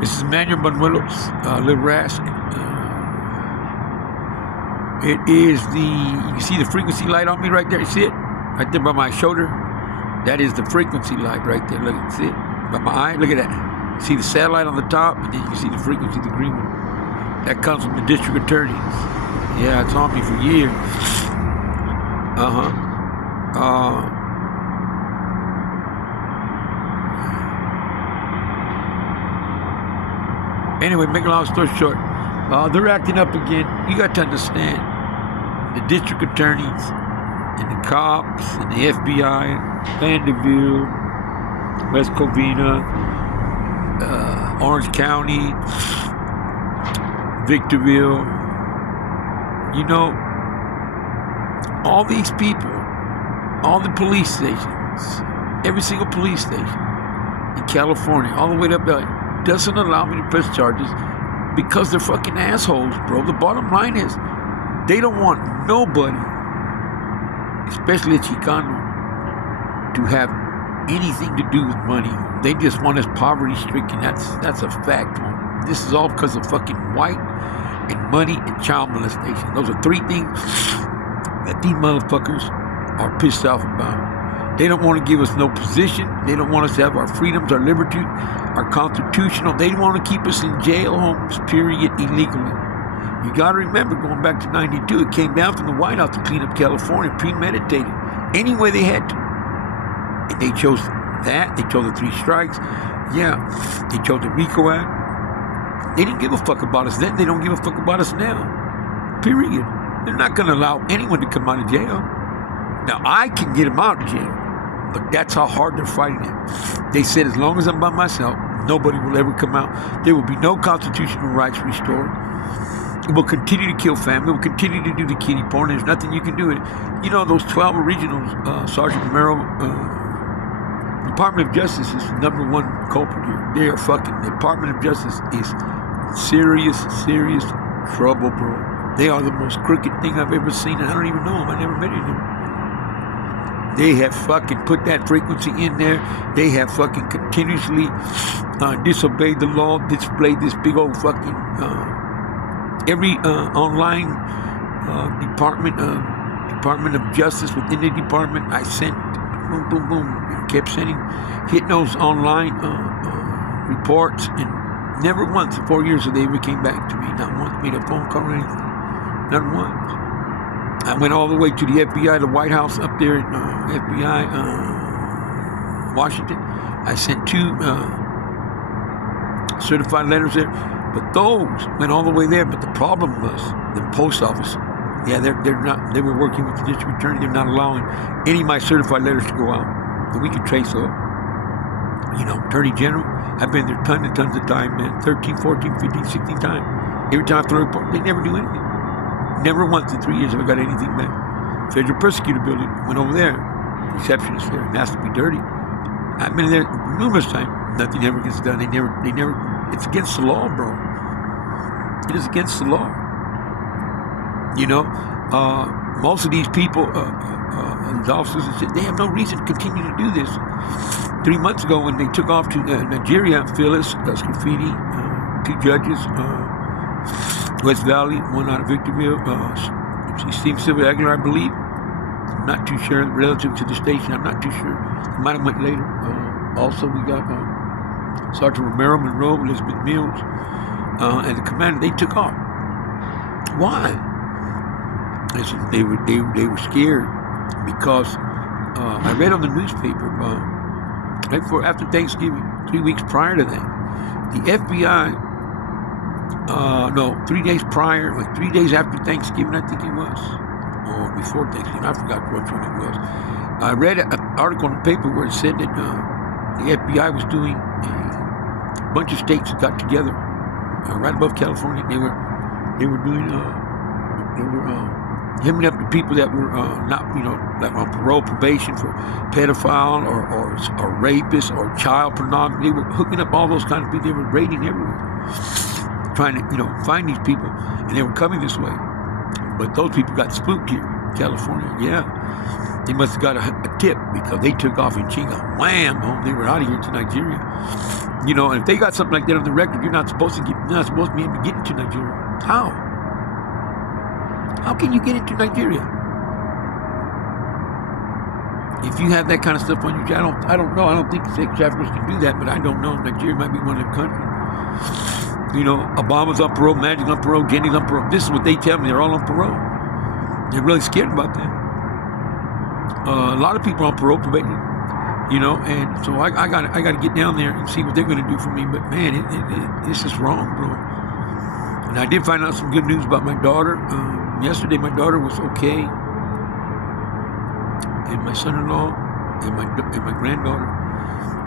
This is Manuel Banuelos, Little Rask. It is you can see the frequency light on me right there. You see it? Right there by my shoulder. That is the frequency light right there. Look, see it? By my eye, look at that. See the satellite on the top, and then you can see the frequency, the green one. That comes from the district attorneys. Yeah, it's on me for years. Anyway, make a long story short, they're acting up again. You got to understand, the district attorneys and the cops and the FBI, Vanderbilt, West Covina, Orange County, Victorville, you know, all these people, all the police stations, every single police station in California, all the way up there, doesn't allow me to press charges because they're fucking assholes, bro. The bottom line is, they don't want nobody, especially a Chicano, to have anything to do with money. They just want us poverty-stricken. That's a fact. This is all because of fucking white and money and child molestation. Those are three things that these motherfuckers are pissed off about. They don't want to give us no position. They don't want us to have our freedoms, our liberty, our constitutional. They want to keep us in jail homes, period, illegally. You got to remember, going back to 92, it came down from the White House to clean up California, premeditated, any way they had to. And they chose that. They chose the 3 strikes. Yeah, they chose the RICO Act. They didn't give a fuck about us then. They don't give a fuck about us now, period. They're not going to allow anyone to come out of jail. Now, I can get them out of jail, but that's how hard they're fighting it. They said, as long as I'm by myself, nobody will ever come out. There will be no constitutional rights restored. We'll continue to kill family. We'll continue to do the kiddie porn. There's nothing you can do with it. You know, those 12 originals, Sergeant Romero, Department of Justice is the #1 culprit here. They are fucking, the Department of Justice is serious trouble, bro. They are the most crooked thing I've ever seen, and I don't even know them. I never met them. They have fucking put that frequency in there. They have fucking continuously disobeyed the law, displayed this big old fucking, every online Department of Justice within the department, I sent, boom, boom, boom, kept sending, hitting those online reports, and never once in 4 years have they ever came back to me. Not once made a phone call or anything. Not once. I went all the way to the FBI, the White House up there in FBI, Washington. I sent 2 certified letters there, but those went all the way there. But the problem was the post office. Yeah, they're not. They were working with the district attorney. They're not allowing any of my certified letters to go out. And we could trace those. You know, Attorney General, I've been there tons and tons of time, man. 13, 14, 15, 16 times. Every time I throw a report, they never do anything. Never once in 3 years have I got anything back. Federal Prosecutor Building, went over there. Receptionist there, and asked to be dirty. I've been there numerous times. Nothing ever gets done. They never, it's against the law, bro. It is against the law. You know, most of these people, these officers, they have no reason to continue to do this. 3 months ago, when they took off to Nigeria, Phyllis, graffiti, 2 judges, West Valley, 1 out of Victorville, Steve Silver Aguilar, I believe. I'm not too sure, relative to the station, I'm not too sure. It might have went later. Also, we got Sergeant Romero, Monroe, Elizabeth Mills, and the commander. They took off. Why? They were scared because I read on the newspaper right after Thanksgiving, 3 weeks prior to that, the FBI. 3 days prior, like 3 days after Thanksgiving, I think it was, or before Thanksgiving, I forgot which one it was. I read an article in the paper where it said that the FBI was doing, a bunch of states got together right above California. They were hemming up the people that were not, like on parole, probation for pedophile or rapists or child pornography. They were hooking up all those kinds of people. They were raiding everywhere, trying to, find these people, and they were coming this way. But those people got spooked here in California. Yeah, they must have got a tip because they took off in Chinga. Wham! Home. They were out of here to Nigeria. You know, and if they got something like that on the record, you're not supposed to be able to get into Nigeria. How? How can you get into Nigeria? If you have that kind of stuff on you, I don't know. I don't think sex traffickers can do that, but I don't know. Nigeria might be one of them countries. You know, Obama's on parole, Magic's on parole, Jenny's on parole. This is what they tell me. They're all on parole. They're really scared about that. A lot of people on parole, probation. You know, and so I got to get down there and see what they're going to do for me. But man, this is wrong, bro. And I did find out some good news about my daughter. Yesterday, my daughter was okay, and my son-in-law and my granddaughter,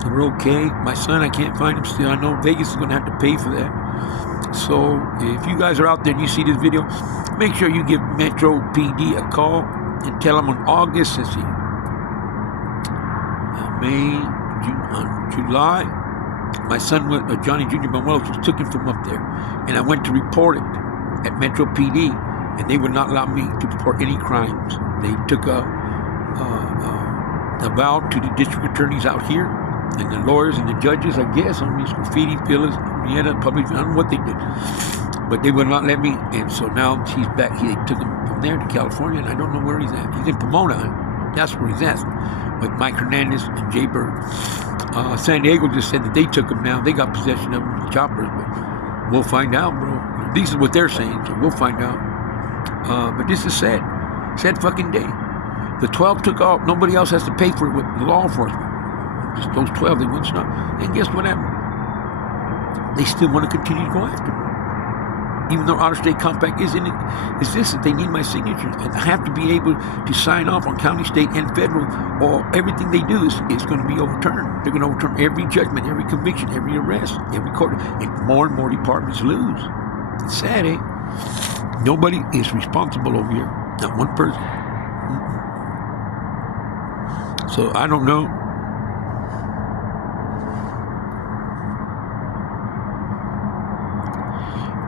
they were okay. My son, I can't find him still. I know Vegas is going to have to pay for that. So if you guys are out there and you see this video, make sure you give Metro PD a call and tell them on August, let's see, May, June, July, my son, Johnny Jr. Banuelos, was taken from up there. And I went to report it at Metro PD, and they would not allow me to report any crimes. They took a vow to the district attorneys out here, and the lawyers and the judges, I guess, on these graffiti fillers, public, I don't know what they did. But they would not let me, and so now he's back. They took him from there to California, and I don't know where he's at. He's in Pomona. That's where he's at. With Mike Hernandez and Jay Bird. San Diego just said that they took him now. They got possession of him, the choppers, but we'll find out, bro. These are what they're saying, so we'll find out. But this is sad. Sad fucking day. The 12 took off. Nobody else has to pay for it with the law enforcement. Just those 12, they wouldn't stop. And guess what happened? They still want to continue to go after me. Even though Outer State Compact is in it, is this that they need my signature. And I have to be able to sign off on county, state, and federal, or everything they do is going to be overturned. They're going to overturn every judgment, every conviction, every arrest, every court, and more departments lose. It's sad, eh? Nobody is responsible over here. Not one person. So I don't know.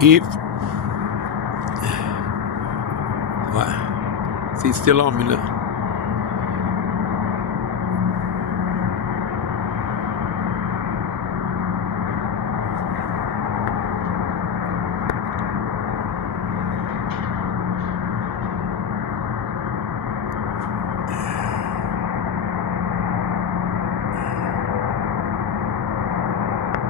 If see, it's still on me now.